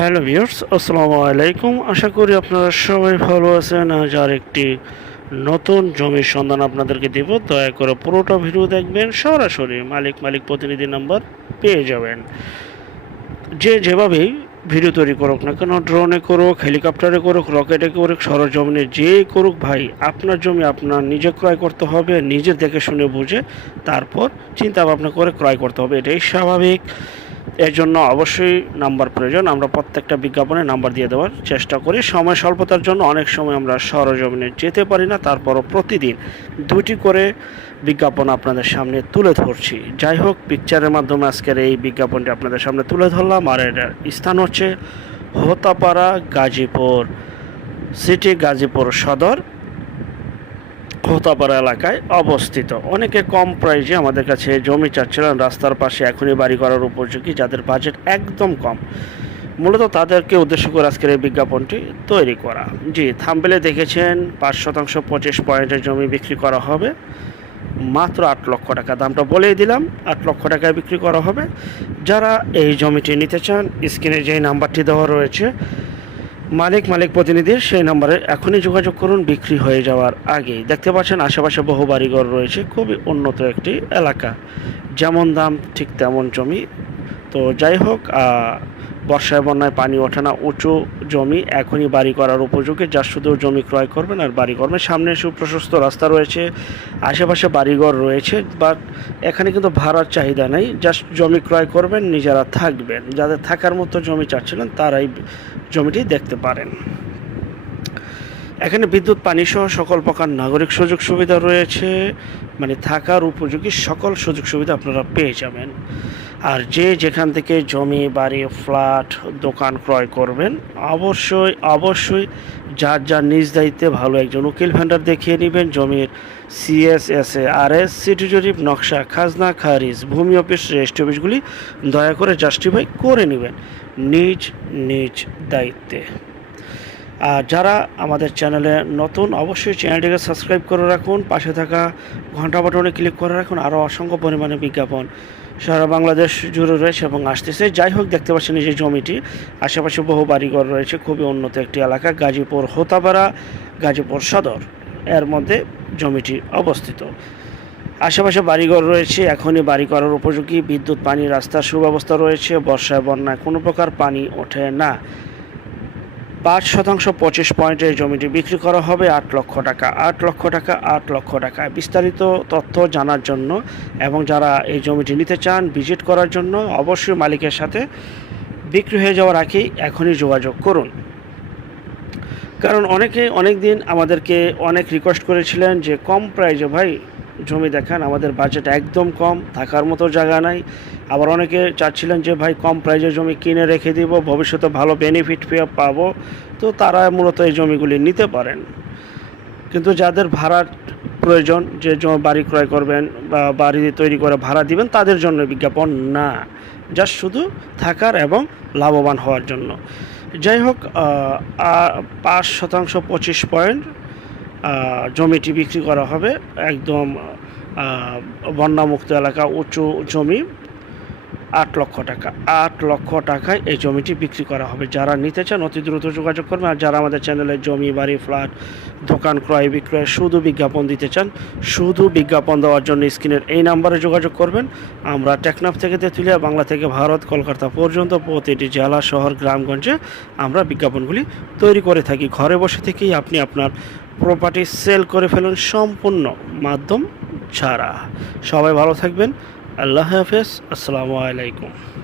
Hello viewers আসসালামু আলাইকুম। আশা করি আপনারা সবাই ভালো আছেন। আজ আর একটি নতুন জমির সন্ধান আপনাদেরকে দিব। দয়া করে পুরোটা ভিডিও দেখবেন, সরাসরি মালিক মালিক প্রতিনিধি নাম্বার পেয়ে যাবেন। যে যেভাবেই ভিডিও তৈরি করুক না কেন, ড্রোনে করুক, হেলিকপ্টারে করুক, রকেটে করুক, সরজমিনে যে করুক ভাই, আপনার জমি আপনার নিজে ক্রয় করতে হবে, নিজে দেখে শুনে বুঝে তারপর চিন্তা ভাবনা করে ক্রয় করতে হবে। এটাই স্বাভাবিক। এর জন্য অবশ্যই নাম্বার প্রয়োজন। আমরা প্রত্যেকটা বিজ্ঞাপনে নাম্বার দিয়ে দেওয়ার চেষ্টা করি। সময় স্বল্পতার জন্য অনেক সময় আমরা সরজমিনে যেতে পারি না। তারপরও প্রতিদিন দুটি করে বিজ্ঞাপন আপনাদের সামনে তুলে ধরছি। যাই হোক পিকচারের মাধ্যমে আজকের এই বিজ্ঞাপনটি আপনাদের সামনে তুলে ধরলাম। আর এটার স্থান হচ্ছে হোতাপাড়া গাজীপুর সিটি গাজীপুর সদর। হোতাপাড়া এলাকায় অবস্থিত। অনেকে কম প্রাইজে আমাদের কাছে জমি চাচ্ছিলেন, রাস্তার পাশে এখনই বাড়ি করার উপযোগী, যাদের বাজেট একদম কম। মূলত তাদেরকে উদ্দেশ্য করে আজকের এই বিজ্ঞাপনটি তৈরি করা। জি, থাম্বেলে দেখেছেন, পাঁচ শতাংশ পঁচিশ পয়েন্টের জমি বিক্রি করা হবে। মাত্র আট লক্ষ টাকা, দামটা বলেই দিলাম, আট লক্ষ টাকায় বিক্রি করা হবে। যারা এই জমিটি নিতে চান, স্ক্রিনে যে নাম্বারটি দেওয়া রয়েছে মালিক মালিক প্রতিনিধির সেই নম্বরে এখনই যোগাযোগ করুন, বিক্রি হয়ে যাওয়ার আগে দেখতে পাচ্ছেন, আশেপাশে বহু বাড়িঘর রয়েছে, খুবই উন্নত একটি এলাকা। যেমন দাম ঠিক তেমন জমি। তো যাই হোক বর্ষায় বন্যায় পানি ওঠে না, উঁচু জমি এখনই বাড়ি করার উপযোগী, যা শুধু জমি ক্রয় করবেন আর বাড়ি করবেন সামনে সুপ্রশস্ত রাস্তা রয়েছে, আশেপাশে বাড়িঘর রয়েছে বাট এখানে কিন্তু ভাড়ার চাহিদা নেই জাস্ট জমি ক্রয় করবেন, নিজেরা থাকবেন যাদের থাকার মতো জমি চাচ্ছিলেন, তারাই জমিটি দেখতে পারেন। এখানে বিদ্যুৎ, পানি সহ সকল প্রকার নাগরিক সুযোগ সুবিধা রয়েছে মানে থাকার উপযোগী সকল সুযোগ সুবিধা আপনারা পেয়ে যাবেন। আর যে যেখান থেকে জমি, বাড়ি, ফ্ল্যাট, দোকান ক্রয় করবেন, অবশ্যই অবশ্যই যার যার নিজ দায়িত্বে ভালো একজন উকিল ভেন্ডার দেখিয়ে নেবেন জমির সিএসএসএ আর এস সিটি জরিপ, নকশা, খাজনা, খারিজ, ভূমি অফিস রেজিস্ট্রি অফিসগুলি দয়া করে জাস্টিফাই করে নেবেন নিজ নিজ দায়িত্বে। আর যারা আমাদের চ্যানেলে নতুন, অবশ্যই চ্যানেলটিকে সাবস্ক্রাইব করে রাখুন, পাশে থাকা ঘণ্টা বাটনে ক্লিক করে রাখুন, আরও অসংখ্য পরিমাণে বিজ্ঞাপন সারা বাংলাদেশ জুড়ে রয়েছে এবং আসতেছে। যাই হোক, দেখতে পাচ্ছেন এই যে জমিটি, আশেপাশে বহু বাড়িঘর রয়েছে, খুবই উন্নত একটি এলাকা, গাজীপুর হোতাপাড়া গাজীপুর সদর। এর মধ্যে জমিটি অবস্থিত। আশেপাশে বাড়িঘর রয়েছে, এখনই বাড়ি করার উপযোগী। বিদ্যুৎ, পানি, রাস্তার সুব্যবস্থা রয়েছে, বর্ষায়, বন্যায় কোনো প্রকার পানি ওঠে না। পাঁচ শতাংশ পঁচিশ পয়েন্টে এই জমিটি বিক্রি করা হবে আট লক্ষ টাকা। আট লক্ষ টাকা, আট লক্ষ টাকা। বিস্তারিত তথ্য জানার জন্য এবং যারা এই জমিটি নিতে চান ভিজিট করার জন্য অবশ্যই মালিকের সাথে বিক্রি হয়ে যাওয়ার আগেই এখনই যোগাযোগ করুন। কারণ অনেকে অনেক দিন আমাদেরকে অনেক রিকোয়েস্ট করেছিলেন যে কম প্রাইজে ভাই জমি দেখান, আমাদের বাজেট একদম কম, থাকার মতো জায়গা নাই। আবার অনেকে চাচ্ছিলেন যে, ভাই, কম প্রাইজে জমি কিনে রেখে দিব, ভবিষ্যতে ভালো বেনিফিট পেয়ে পাবো। তো তারা মূলত এই জমিগুলি নিতে পারেন। কিন্তু যাদের ভাড়ার প্রয়োজন, যে বাড়ি ক্রয় করবেন বা বাড়ি তৈরি করে ভাড়া দিবেন, তাদের জন্য বিজ্ঞাপন না। জাস্ট শুধু থাকার এবং লাভবান হওয়ার জন্য। যাই হোক পাঁচ শতাংশ পঁচিশ পয়েন্ট। জমিটি বিক্রি করা হবে। একদম বন্যামুক্ত এলাকা উঁচু জমি। আট লক্ষ টাকা। আট লক্ষ টাকায় এই জমিটি বিক্রি করা হবে। যারা নিতে চান অতি দ্রুত যোগাযোগ করবেন আর যারা আমাদের চ্যানেলে জমি, বাড়ি, ফ্ল্যাট, দোকান, ক্রয় বিক্রয় শুধু বিজ্ঞাপন দিতে চান শুধু বিজ্ঞাপন দেওয়ার জন্য স্ক্রিনের এই নাম্বারে যোগাযোগ করবেন। আমরা টেকনাফ থেকে তেঁতুলিয়া, বাংলা থেকে ভারত, কলকাতা পর্যন্ত প্রতিটি জেলা, শহর, গ্রামগঞ্জে আমরা বিজ্ঞাপনগুলি তৈরি করে থাকি। ঘরে বসে থেকেই আপনি আপনার প্রপার্টি সেল করে ফেলুন সম্পূর্ণ মাধ্যম ছাড়া। সবাই ভালো থাকবেন। আল্লাহ হাফেজ আসসালামু আলাইকুম